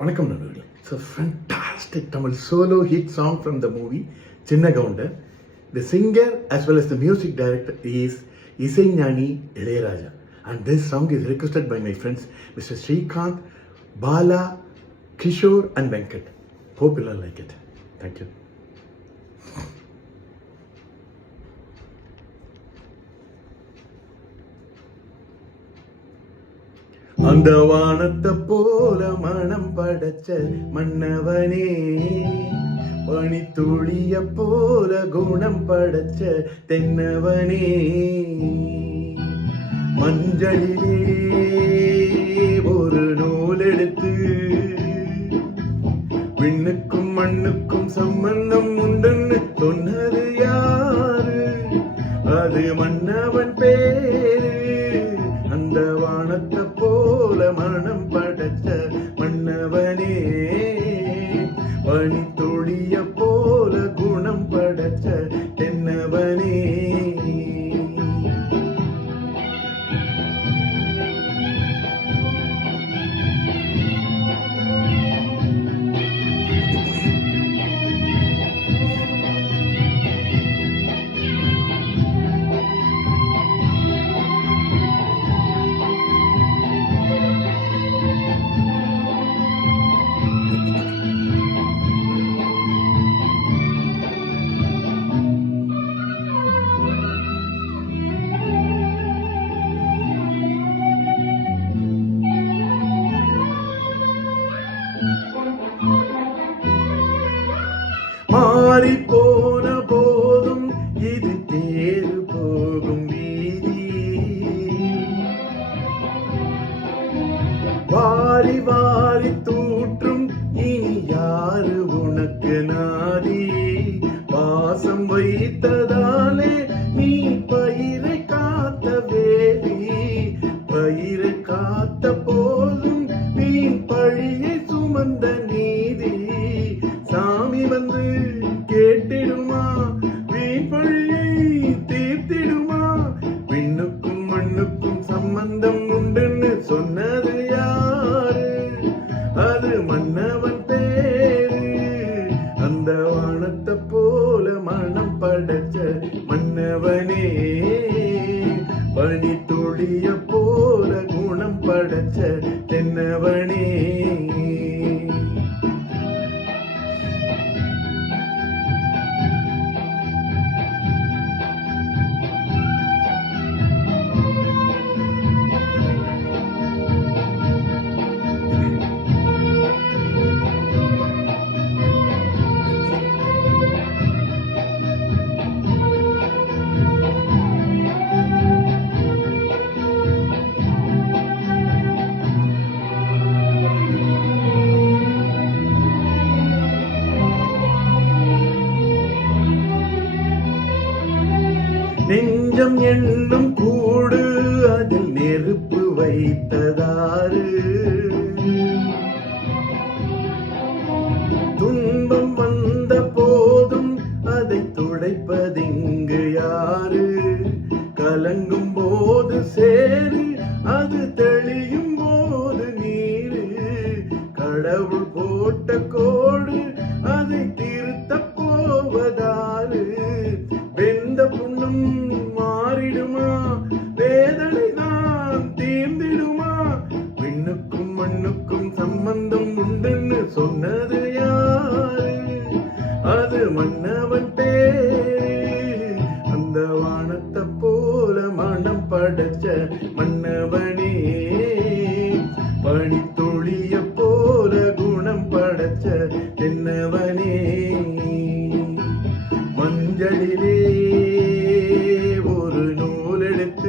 வணக்கம் நண்பர்களே. It's a fantastic Tamil solo hit song from the movie Chinna Gounder. The singer as well as the music director is Isaignani Ilayaraja. And this song is requested by my friends Mr. Srikanth, Bala, Kishore and Venkat. Hope you'll all like it. Thank you. அந்த வானத்தை போல மனம் படைச்ச மன்னவனே, பனித்துளிய போல குணம் படைச்ச தென்னவனே, மஞ்சளிலே ஒரு நூல் எடுத்து விண்ணுக்கும் மண்ணுக்கும் சம்பந்தம் உண்டுன்னு சொன்னது யாரு? அது மன்னவன் பேரு. அந்த வானத்தை போல மனம் படைச்ச மன்னவனே, பனித்துளிய போல குணம் படைச்ச தென்னவனே. மாறி போன போதும் இது தேறு போகும் வீதி, வாரி வாரி தூற்றும் இனி யாரு உனக்கு நாதி? பாசம் வைத்ததாலே நீ பயிரை காத்த வேலி, பயிரை காத்த போதும் நீ பழியை சுமந்த நீதி. சாமி வந்து கேட்டிடுமா, வீண் பழியை தீர்த்திடுமா? விண்ணுக்கும் மண்ணுக்கும் சம்பந்தம் உண்டுன்னு சொன்னது யாரு? அது மன்னவன் பேரு. அந்த வானத்தை போல மனம் படைச்ச மன்னவனே, பனித்துளிய போல குணம் படைச்ச தென்னவனே. நெஞ்சம் என்னும் கூடு அதில் நெருப்பு வைத்ததாறு? துன்பம் வந்த போதும் அதை துடைப்பதிங்கு யாரு? கலங்கும் போது சேரு, அது தெளியும் போது நீரு. கடவுள் போட்ட கோடு அதை திருத்த போவதாரு? வெந்த புண்ணும் மாறிடுமா, வேதனை தான் தீர்ந்திடுமா? விண்ணுக்கும் மண்ணுக்கும் சம்பந்தம் உண்டுன்னு சொன்னது யாரு? அது மன்னவன் பேரு. அந்த வானத்தை போல மனம் படைச்ச மன்னவனே, பனித்துளிய போல குணம் படைச்ச தென்னவனே, மஞ்சளிலே ஒரு நூல் எடுத்து